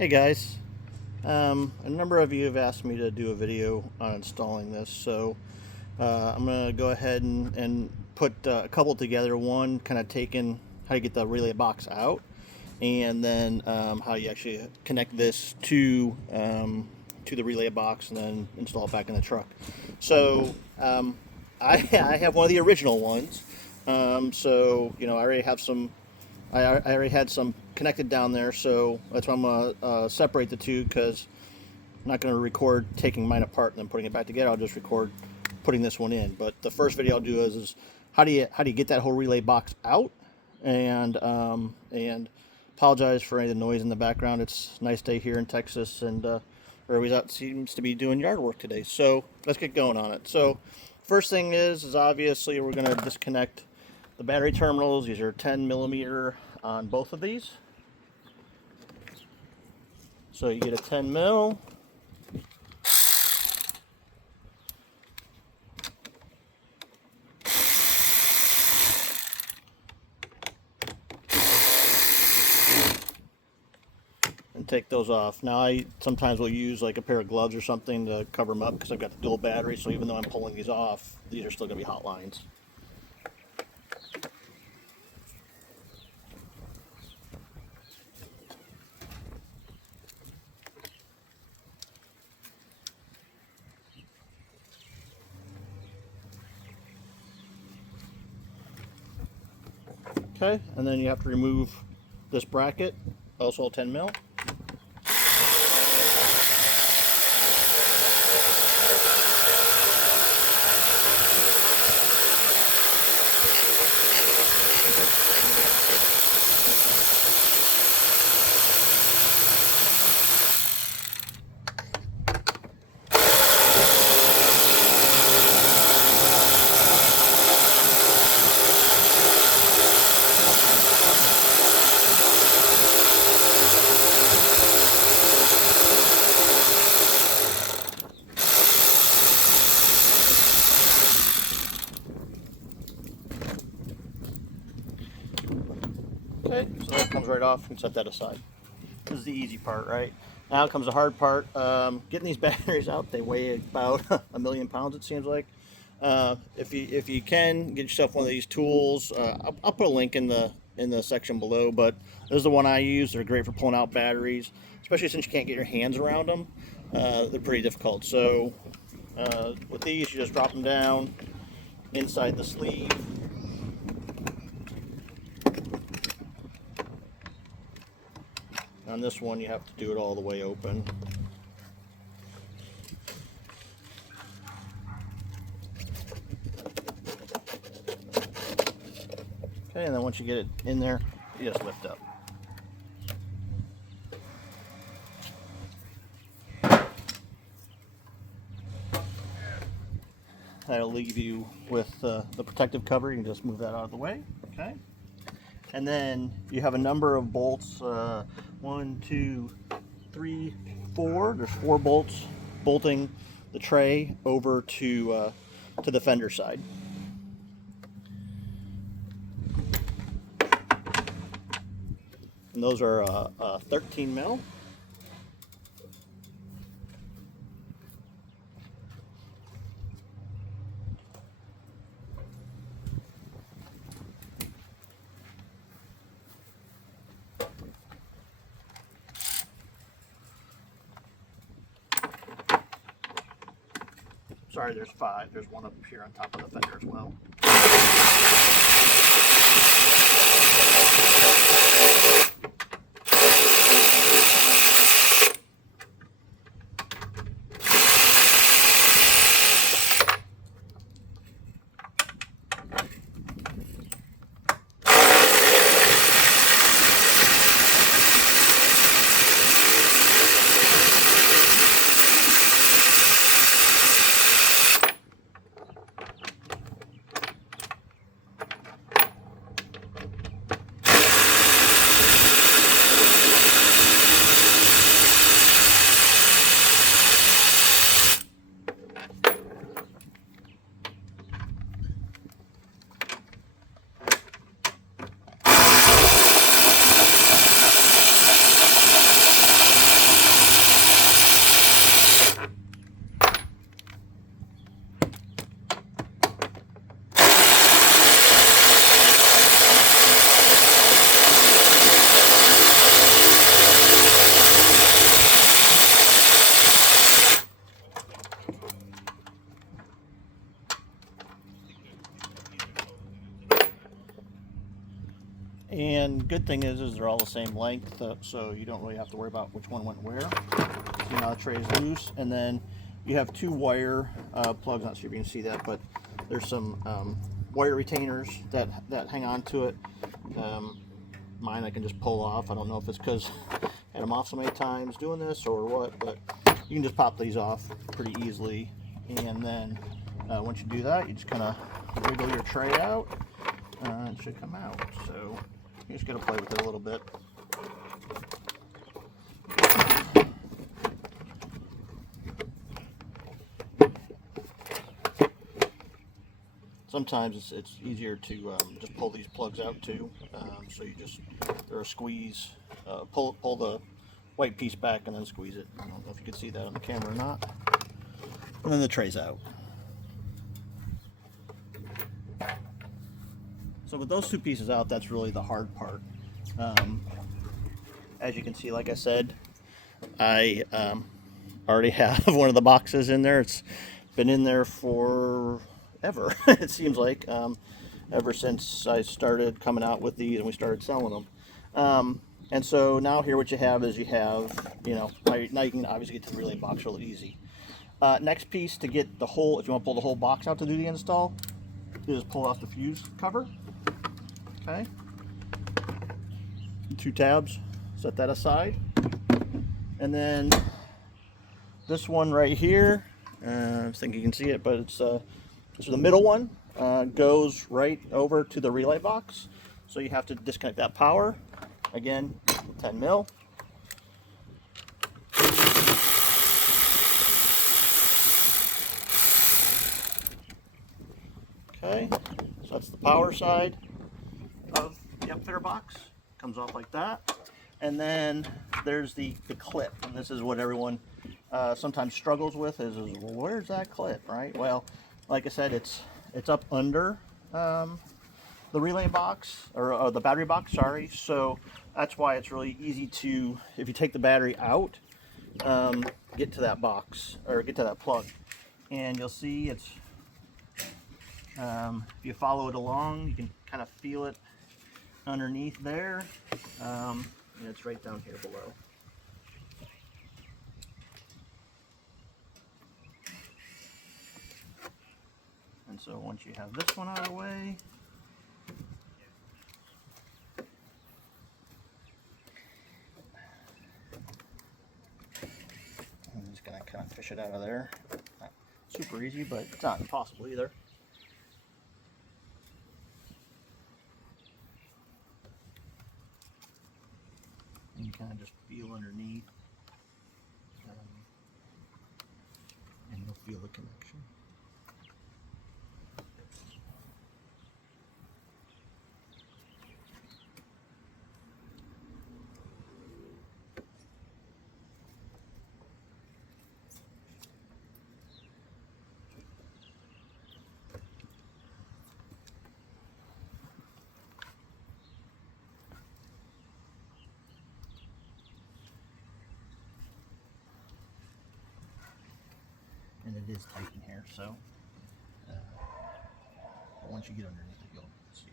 Hey guys, a number of you have asked me to do a video on installing this, so I'm going to go ahead and put a couple together. One kind of taking how you get the relay box out, and then how you actually connect this to the relay box and then install it back in the truck. So I have one of the original ones, so I already have some. I already had some connected down there, so that's why I'm going to separate the two, because I'm not going to record taking mine apart and then putting it back together. I'll just record putting this one in. But the first video I'll do is how do you get that whole relay box out, and apologize for any of the noise in the background. It's a nice day here in Texas, and everybody's out seems to be doing yard work today. So let's get going on it. So first thing is obviously we're going to disconnect the battery terminals. These are 10 millimeter on both of these. So you get a 10 mil. And take those off. Now I sometimes will use like a pair of gloves or something to cover them up, because I've got the dual battery, so even though I'm pulling these off, these are still going to be hot lines. Okay, and then you have to remove this bracket, also 10 mil. Okay, so that comes right off. You can set that aside. This is the easy part, right? Now comes the hard part. Getting these batteries out. They weigh about a million pounds, it seems like. If you can get yourself one of these tools, I'll put a link in the section below. But this is the one I use. They're great for pulling out batteries, especially since you can't get your hands around them. They're pretty difficult. So with these, you just drop them down inside the sleeve. On this one, you have to do it all the way open. Okay, and then once you get it in there, you just lift up. That'll leave you with the protective cover. You can just move that out of the way. Okay. And then you have a number of bolts, 1, 2, 3, 4. There's 4 bolts bolting the tray over to the fender side. And those are 13 mil. Sorry, there's 5. There's one up here on top of the fender as well. good thing is they're all the same length, so you don't really have to worry about which one went where. So now the tray is loose, and then you have 2 wire plugs. Not sure if you can see that, but there's some wire retainers that hang on to it. Mine I can just pull off. I don't know if it's because I had them off so many times doing this or what, but you can just pop these off pretty easily. And then once you do that, you just kind of wiggle your tray out. It should come out. So you just got to play with it a little bit. Sometimes it's easier to just pull these plugs out too. So you just throw a squeeze, pull the white piece back and then squeeze it. I don't know if you can see that on the camera or not. And then the tray's out. So with those 2 pieces out, that's really the hard part. As you can see, like I said, I already have one of the boxes in there. It's been in there for ever, it seems like, ever since I started coming out with these and we started selling them. And so now here what you have is now you can obviously get to the relay box really easy. Next piece to get the whole, if you want to pull the whole box out to do the install, you just pull off the fuse cover. Okay. 2 tabs, set that aside. And then this one right here, I think you can see it, but it's so the middle one goes right over to the relay box. So you have to disconnect that power. Again, 10 mil. Okay, so that's the power side of the Upfitter box. Comes off like that. And then there's the clip. And this is what everyone sometimes struggles with is well, where's that clip, right? Well, like I said, it's up under the relay box, or the battery box, sorry. So that's why it's really easy to, if you take the battery out, get to that box, or get to that plug. And you'll see it's, if you follow it along, you can kind of feel it underneath there. And it's right down here below. And so once you have this one out of the way, I'm just going to kind of fish it out of there. Not super easy, but it's not impossible either. And you kind of just feel underneath, and you'll feel the connection. And it is tight in here, so once you get underneath it, you'll see it.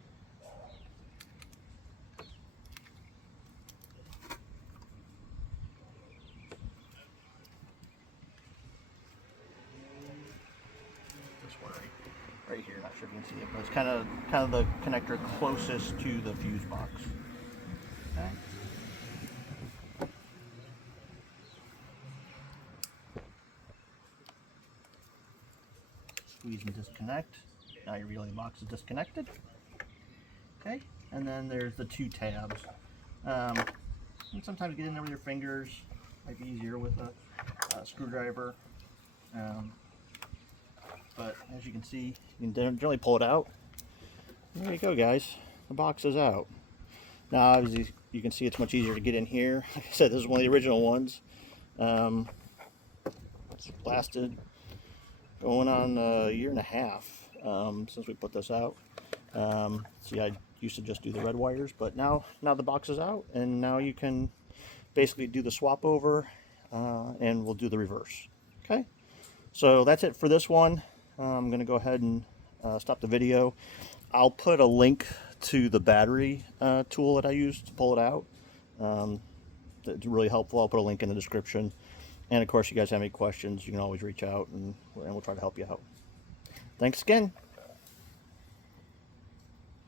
This one right here, not sure if you can see it, but it's kind of the connector closest to the fuse box. Okay. Squeeze and disconnect. Now your relay box is disconnected. Okay, and then there's the 2 tabs. And sometimes get in there with your fingers. Might be easier with a screwdriver. But as you can see, you can generally pull it out. There you go, guys. The box is out. Now, obviously, you can see it's much easier to get in here. Like I said, this is one of the original ones. It's lasted going on a year and a half since we put this out. See, I used to just do the red wires, but now the box is out, and now you can basically do the swap over, and we'll do the reverse. Okay, so that's it for this one. I'm going to go ahead and stop the video. I'll put a link to the battery tool that I used to pull it out. It's really helpful. I'll put a link in the description. And of course, if you guys have any questions, you can always reach out and we'll try to help you out. Thanks again.